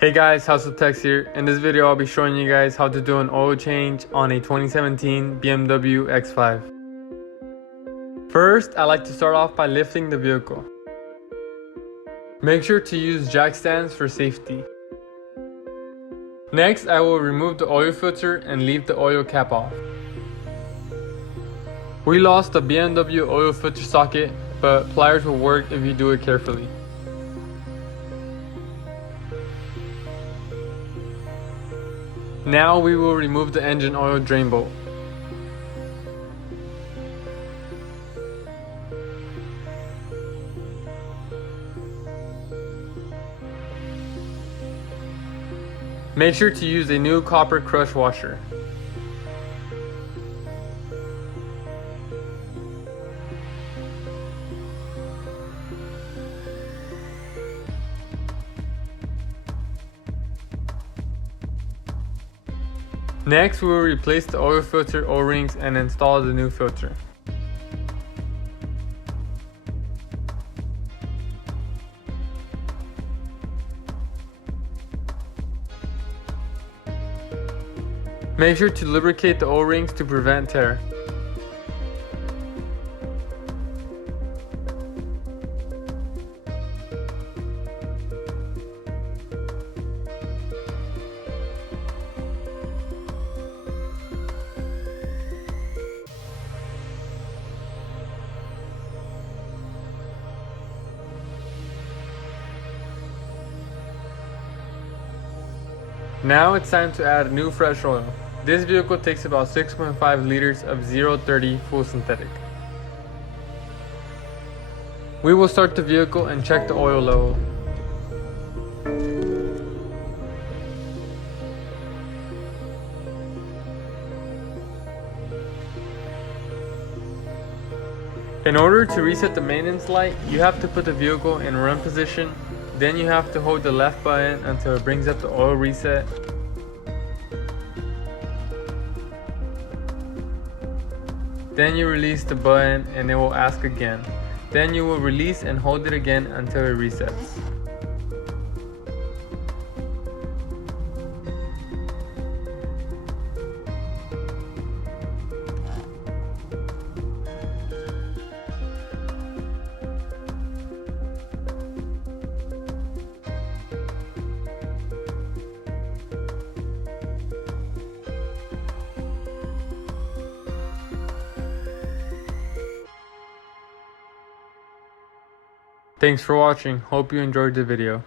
Hey guys, HustleTechs here. In this video, I'll be showing you guys how to do an oil change on a 2017 BMW X5. First, I like to start off by lifting the vehicle. Make sure to use jack stands for safety. Next, I will remove the oil filter and leave the oil cap off. We lost the BMW oil filter socket, but pliers will work if you do it carefully. Now we will remove the engine oil drain bolt. Make sure to use a new copper crush washer. Next, we will replace the oil filter O-rings and install the new filter. Make sure to lubricate the O-rings to prevent tear. Now it's time to add new fresh oil. This vehicle takes about 6.5 liters of 030 full synthetic. We will start the vehicle and check the oil level. In order to reset the maintenance light, you have to put the vehicle in run position. Then you have to hold the left button until it brings up the oil reset. Then you release the button and it will ask again. Then you will release and hold it again until it resets. Thanks for watching. Hope you enjoyed the video.